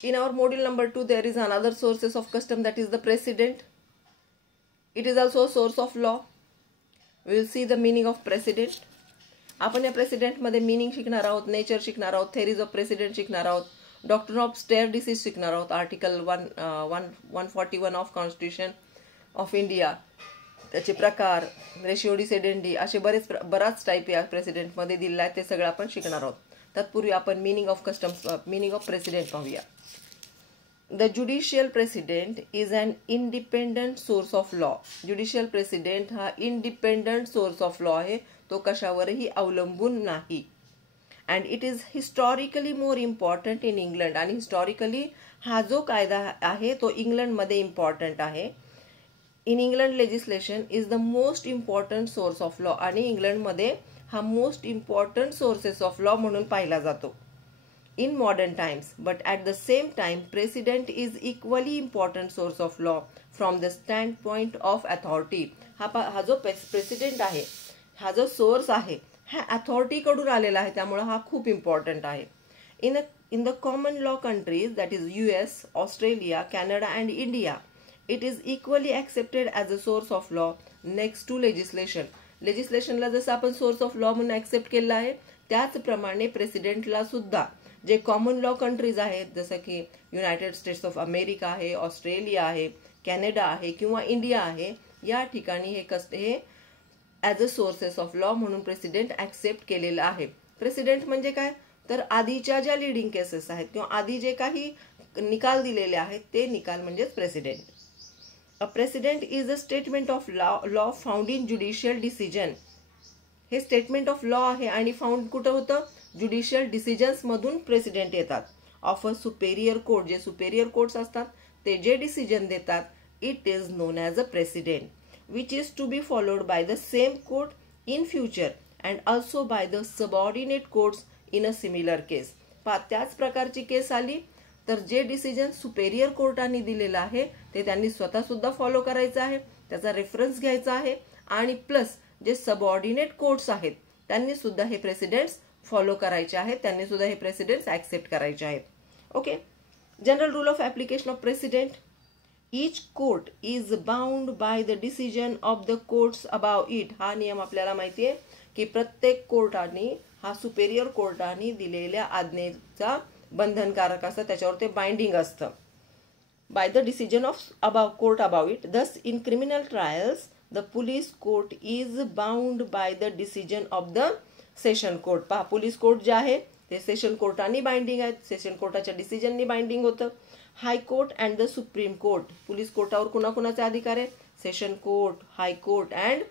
In our module number 2, there is another sources of custom, that is the precedent. It is also a source of law. We will see the meaning of precedent. आपण या president मध्ये meaning शिकणार आहोत, nature शिकणार आहोत, theories of president शिकणार आहोत, doctrine of stair disease शिकणार आहोत, article 141 of constitution of India, त्याचे प्रकार, रेशिओ डिसेडेंडी, असे बराच टाईप या प्रेसिडेंट मध्ये दिलेला आहे, ते सगळं आपण शिकणार आहोत. तत्पूर्वी आपण meaning of customs, meaning of president पाहूया. The judicial president is an independent source of law. Judicial president हा independent source of law आहे, तो कशावरही अवलंबून नाही. And it is historically more important in England. आणि historically हा जो कायदा आहे तो इंग्लंडमध्ये इम्पॉर्टंट आहे. In England legislation is the most important source of law. आणि इंग्लंडमध्ये हा most important sources of law म्हणून पाहिला जातो in modern times, but at the same time precedent is equally important source of law from the standpoint of authority. हा जो president आहे, हा जो सोर्स आहे, हा अथॉरिटी कडून आलेला आहे, त्यामुळे हा खूप इम्पॉर्टंट आहे. in the common law countries, that is US, Australia, Canada and India, it is equally accepted as a source of law next to legislation. लेजिस्लेशनला जसं आपण सोर्स ऑफ लॉ म्हणून ऍक्सेप्ट केला आहे, त्याचप्रमाणे प्रेसिडेंटला सुद्धा जे कॉमन लॉ कंट्रीज आहेत, जसं की युनायटेड स्टेट्स ऑफ अमेरिका आहे, ऑस्ट्रेलिया आहे, कॅनडा आहे किंवा इंडिया आहे, या ठिकाणी हे as a sources of law म्हणून प्रेसिडेंट ऍक्सेप्ट केलेलं आहे. प्रेसिडेंट म्हणजे काय, तर आधीच्या ज्या लिडिंग केसेस आहेत किंवा आधी जे काही निकाल दिलेले आहेत ते निकाल म्हणजेच precedent. A precedent is a statement of law found in judicial decision. हे स्टेटमेंट ऑफ लॉ आहे आणि फाउंड कुठं होतं, ज्युडिशियल डिसिजन्स मधून प्रेसिडेंट येतात. ऑफ अ सुपेरियर कोर्ट, जे सुपेरियर कोर्ट्स असतात ते जे डिसिजन देतात, it is known as a precedent, which is to be followed by the same court in future and also by the subordinate courts in a similar case. त्याच प्रकारची केस आली तर जे डिसिजन सुपेरियर कोर्टाने दिलेलं आहे ते त्यांनी स्वतः सुद्धा फॉलो करायचं आहे, त्याचा रेफरन्स घ्यायचा आहे, आणि प्लस जे सबऑर्डिनेट कोर्ट्स आहेत त्यांनी सुद्धा हे प्रेसिडेंट्स फॉलो करायचे आहेत, त्यांनी सुद्धा हे प्रेसिडेंट्स ऍक्सेप्ट करायचे आहेत. Okay. General rule of application of president. Each court is bound by the decision of the courts above it. हा नियम आपल्याला माहिती आहे की प्रत्येक कोर्टाने, हा सुपेरियर कोर्टाने दिलेल्या आज्ञेचा बंधनकारक असतं, त्याच्यावर ते बाइंडिंग असतं. By the decision of court above it. Thus in criminal trials the police court is bound by the decision of the session court. पहा, पोलीस कोर्ट जे आहे ते सेशन कोर्टानी बाइंडिंग आहेत, सेशन कोर्टाच्या डिसिजननी बाइंडिंग होतं. High court and the supreme court. Police कोर्टावर कुणाकुणाचे अधिकार आहे, session court, high court and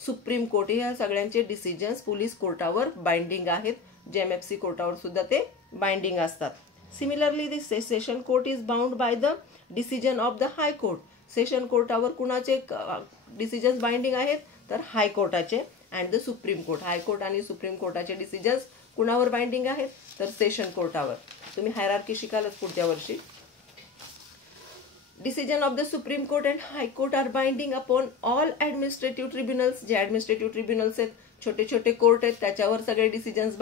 supreme court, ह्या सगळ्यांचे डिसिजन्स पोलीस कोर्टावर बाइंडिंग आहेत. JMFC कोर्टावर सुद्धा ते बाइंडिंग असतात. Similarly this session court is bound by the decision of the high court. Session कोर्टावर कुणाचे डिसिजन्स बाइंडिंग आहेत, तर हायकोर्टाचे. And the supreme court, high court आणि सुप्रीम कोर्टाचे डिसिजन्स कुणावर बाइंडिंग आहेत, तर सेशन कोर्टावर. तुम्ही हायरार्की शिकालच पुढच्या वर्षी. Decision of the supreme court and high court are binding upon all administrative tribunals. जे ऍडमिनिस्ट्रेटिव्ह ट्रिब्युनल्स आहेत, छोटे छोटे कोर्ट आहेत, त्याच्यावर सगळे डिसिजन्स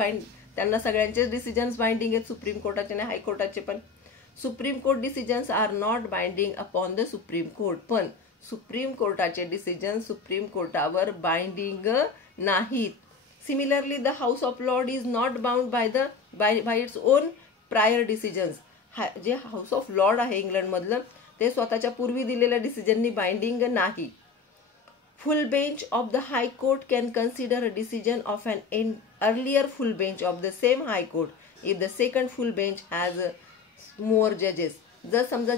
त्यांना सगळ्यांचेच डिसिजन्स बाइंडिंग आहेत, सुप्रीम कोर्टाचे आणि हायकोर्टाचे पण. Supreme court decisions are not binding upon the supreme court. पण सुप्रीम कोर्टाचे डिसिजन सुप्रीम कोर्टावर बाइंडिंग नाहीत. Similarly the House of Lord is not bound by its own prior decisions. जे हाऊस ऑफ लॉर्ड आहे इंग्लंडमधलं ते स्वतःच्या पूर्वी दिलेल्या डिसिजननी बाइंडिंग नाही. Full bench of the high court can consider a decision of an earlier full bench of the same high court if the second full bench has more जजेस. जर समजा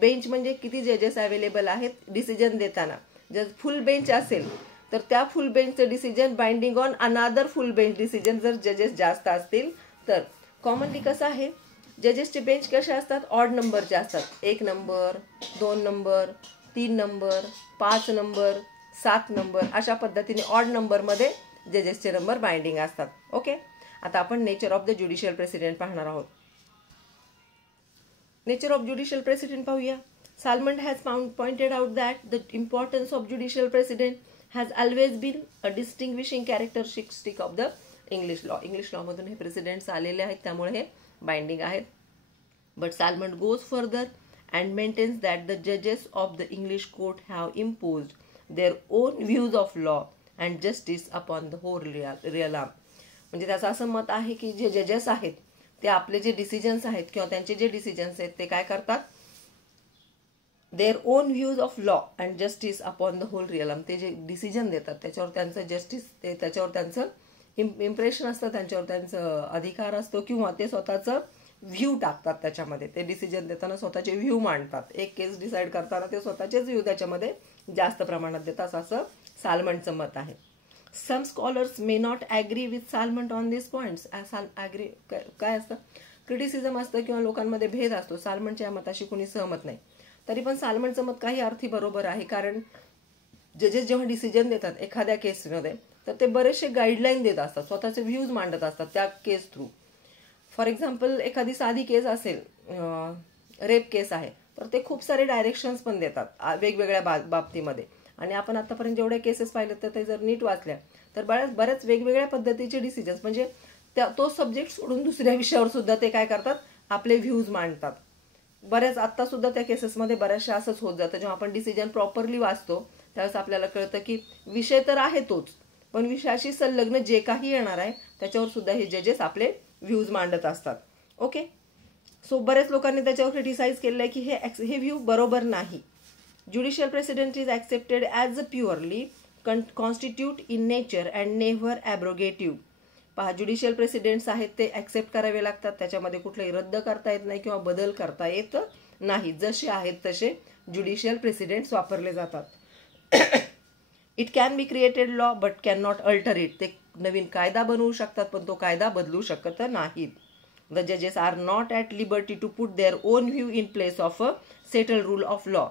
बेंच म्हणजे किती जजेस अवेलेबल आहेत डिसिजन देताना, जर फुल बेंच असेल तर त्या फुल बेंचचं decision binding on another full bench decision, जर जजेस जास्त असतील तर. कॉमनली कसं आहे, जजेसचे बेंच कसे असतात, ऑड नंबरचे असतात. 1 number, 2 number, 3 number, 5 number, 7 number, अशा पद्धतीने ऑड नंबरमध्ये जजेसचे नंबर बाइंडिंग असतात. ओके. आता आपण nature of the judicial president पाहणार आहोत. नेचर ऑफ ज्युडिशियल प्रेसिडेंट पाहूया. Salmond has pointed out that the importance of judicial president has always been a distinguishing characteristic of the English law. English law मधून हे presidents आलेले आहेत, त्यामुळे हे binding आहेत. But Salmond goes further and maintains that the judges of the English court have imposed their own views of law and justice upon the whole realm. म्हणजे त्याचं असं मत आहे की जे जजेस आहेत ते आपले जे डिसिजन्स आहेत किंवा त्यांचे जे डिसिजन्स आहेत ते काय करतात, their own views of law and justice upon the whole realm. ते जे डिसिजन देतात त्याच्यावर त्यांचं जस्टिस, ते त्याच्यावर त्यांचं इम्प्रेशन असतं, त्यांच्यावर त्यांचं अधिकार असतो किंवा ते स्वतःचं व्ह्यू टाकतात त्याच्यामध्ये. ते डिसिजन देताना स्वतःचे व्ह्यू मांडतात. एक केस डिसाईड करताना ते स्वतःचेच व्ह्यू त्याच्यामध्ये जास्त प्रमाणात देतात, असं सालमंडचं मत आहे. Some scholars may not agree with Salmond on this points. Agree काय असतं, क्रिटिसिझम असतं किंवा लोकांमध्ये भेद असतो. सालमंडच्या या मताशी कोणी सहमत नाही. तरी पण सालमंडचं मत काही अर्थी बरोबर आहे, कारण जजेस जेव्हा डिसिजन देतात एखाद्या केसमध्ये तर ते बरेचसे गाईडलाईन देत असतात, स्वतःचे व्ह्यूज मांडत असतात त्या केस थ्रू. फॉर एक्झाम्पल एखादी साधी केस असेल, रेप केस आहे, तर ते खूप सारे डायरेक्शन्स पण देतात वेगवेगळ्या बाबतीमध्ये. आणि आपण आतापर्यंत जेवढ्या केसेस पाहिलेत तर ते जर नीट वाचल्या तर बऱ्याच वेगवेगळ्या पद्धतीचे डिसिजन्स, म्हणजे तो सब्जेक्ट सोडून दुसऱ्या विषयावर सुद्धा ते काय करतात, आपले व्ह्यूज मांडतात. बऱ्याच आत्ता सुद्धा त्या केसेसमध्ये बऱ्याचशा असंच होत जातं. जेव्हा आपण डिसिजन प्रॉपरली वाचतो त्यावेळेस आपल्याला कळतं की विषय तर आहे तोच, पण विषयाशी संलग्न जे काही येणार आहे त्याच्यावर सुद्धा हे जजेस आपले व्ह्यूज मांडत असतात. ओके, सो बऱ्याच लोकांनी त्याच्यावर क्रिटिसाइज केलं आहे की हे व्ह्यू बरोबर नाही. Judicial precedent is accepted as a purely constitute in nature and never abrogative. पहा, ज्युडिशियल प्रेसिडेंट्स आहेत ते ॲक्सेप्ट करावे लागतात, त्याच्यामध्ये कुठलंही रद्द करता येत नाही किंवा बदल करता येत नाही. जसे आहेत तसे ज्युडिशियल प्रेसिडेंट्स वापरले जातात. It can be created law but can not alter it. ते नवीन कायदा बनवू शकतात पण तो कायदा बदलू शकत नाहीत. द जजेस are not at liberty to put their own view in place of a settle rule of law.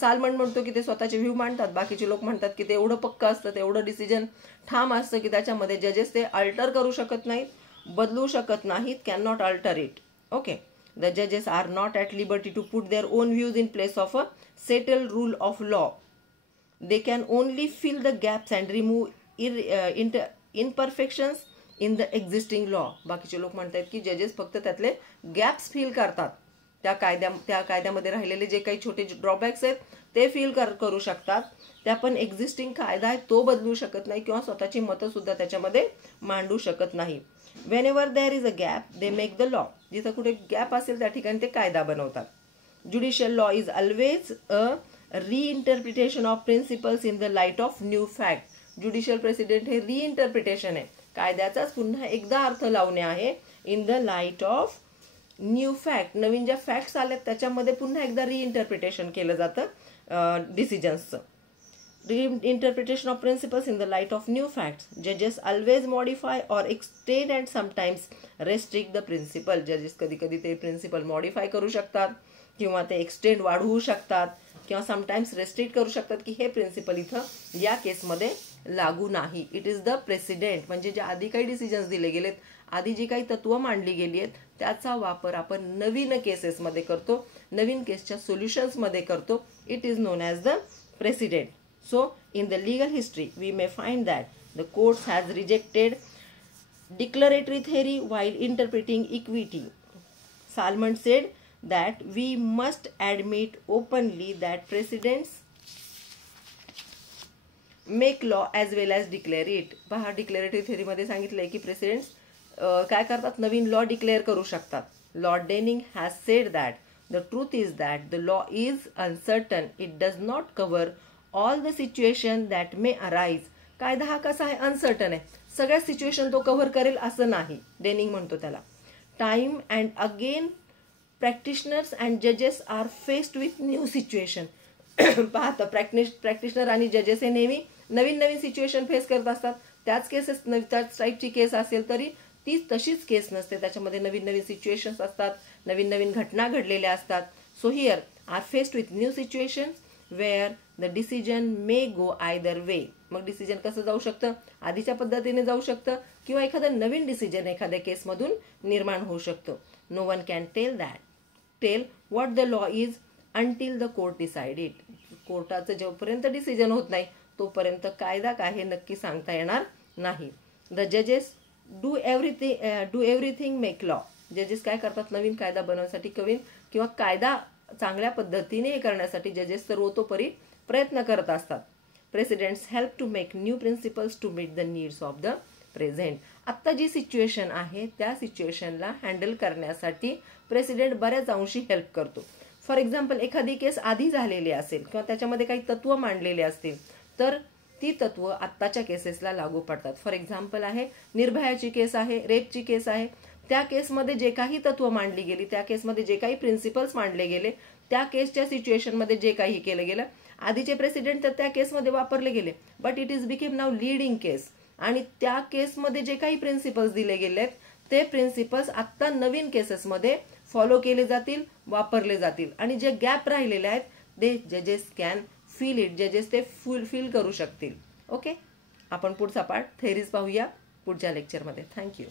Salmond म्हणतो की ते स्वतःचे व्ह्यू मांडतात, बाकीचे लोक म्हणतात की ते एवढं पक्क असतं, ते एवढं डिसिजन ठाम असतं की त्याच्यामध्ये जजेस ते अल्टर करू शकत नाहीत, बदलू शकत नाहीत, can not alter it. Okay, the जजेस are not at liberty to put their own views in place of a settle rule of law. They can only fill the gaps and remove imperfections in the existing law. बाकीचे लोक म्हणतात की जजेस फक्त त्यातले gaps fill करतात, त्या कायद्यामध्ये राहिलेले जे काही छोटे ड्रॉबॅक्स आहेत ते फील करू शकतात. त्या पण एक्झिस्टिंग कायदा आहे तो बदलू शकत नाही किंवा स्वतःची मतं सुद्धा त्याच्यामध्ये मांडू शकत नाही. Whenever there is a gap they make the law. जिथं कुठे गॅप असेल त्या ठिकाणी ते कायदा बनवतात. Judicial law is always a reinterpretation of principles in the light of new fact. Judicial precedent हे रिइंटरप्रिटेशन आहे, कायद्याचाच पुन्हा एकदा अर्थ लावणे आहे. In the light of new fact, नवीन ज्या फॅक्ट्स आल्यात त्याच्यामध्ये पुन्हा एकदा रिइंटरप्रिटेशन केलं जातं डिसिजन्सचं. Reinterpretation of principles in the light of new facts. जजेस always modify or extend and sometimes restrict the principle. जजेस कधी कधी ते प्रिन्सिपल मॉडिफाय करू शकतात किंवा ते एक्सटेंड वाढवू शकतात किंवा समटाइम्स रेस्ट्रिक्ट करू शकतात की हे प्रिन्सिपल इथं या केसमध्ये लागू नाही. इट इज द प्रेसिडेंट, म्हणजे जे आधी काही डिसिजन्स दिले गेलेत, आधी जी काही तत्व मांडली गेली आहेत त्याचा वापर आपण नवीन केसेसमध्ये करतो, नवीन केसच्या सोल्युशन्समध्ये करतो. It is known as the precedent. So in the legal history we may find that the courts has rejected declaratory theory while interpreting equity. Salmond said that we must admit openly that presidents make law as well as declare it. पहा, declaratory थेअरीमध्ये सांगितलंय की presidents काय करतात, नवीन law declare करू शकतात. Lord Denning has said that the truth is that the law is uncertain, it does not cover all the situation that may arise. कायदा हा कसा आहे, अनसर्टन आहे, सगळ्या सिच्युएशन तो कव्हर करेल असं नाही, डेनिंग म्हणतो त्याला. Time and again practitioners and जजेस are faced with new situation. पाहता, प्रॅक्टिशनर आणि जजेस हे नेहमी नवीन सिच्युएशन फेस करत असतात. त्याच केसेस, त्याच टाईपची केस असेल तरी ती तशीच केस नसते, त्याच्यामध्ये नवीन सिच्युएशन्स असतात, नवीन घटना घडलेल्या असतात. So here are faced with new situations where the decision may go either way. मग डिसिजन कसं जाऊ शकतं, आधीच्या पद्धतीने जाऊ शकतं किंवा एखादं नवीन डिसिजन एखाद्या केसमधून निर्माण होऊ शकतं. No one can tell what the law is until the court decide it. कोर्टाचं जोपर्यंत डिसिजन होत नाही तोपर्यंत कायदा काय हे नक्की सांगता येणार नाही. द जजेस डू एव्हरीथिंग मेक लॉ. जजेस काय करतात, नवीन कायदा बनवण्यासाठी किंवा कायदा चांगल्या पद्धतीने करण्यासाठी जजेस सर्वतोपरी प्रयत्न करत असतात. Precedents help to make new principles to meet the needs of the present. आत्ता जी सिच्युएशन आहे त्या सिच्युएशनला हँडल करण्यासाठी प्रेसिडेंट बऱ्याच अंशी हेल्प करतो. फॉर एक्झाम्पल, एखादी केस आधी झालेली असेल किंवा त्याच्यामध्ये काही तत्व मांडलेले असतील तर ती तत्व आत्ताच्या केसेसला लागू पडतात. फॉर एक्झाम्पल आहे, निर्भयाची केस आहे, रेपची केस आहे, त्या केसमध्ये जे काही तत्व मांडली गेली, त्या केसमध्ये जे काही प्रिन्सिपल्स मांडले गेले, त्या केसच्या सिच्युएशनमध्ये जे काही केलं गेलं, आधीचे प्रेसिडेंट तर त्या केसमध्ये वापरले गेले, बट इट इज बिकेम नाव लीडिंग केस. आणि त्या केसमध्ये जे काही प्रिन्सिपल्स दिले गेलेत ते प्रिन्सिपल्स आत्ता नवीन केसेसमध्ये फॉलो केले जातील, वापरले जातील. आणि जे गॅप राहिलेले आहेत ते जजेस कॅन फील इट, जजेस ते फील करू शकतील. ओके, आपण पुढचा पार्ट थेरीज पाहूया पुढच्या लेक्चरमध्ये. थँक्यू.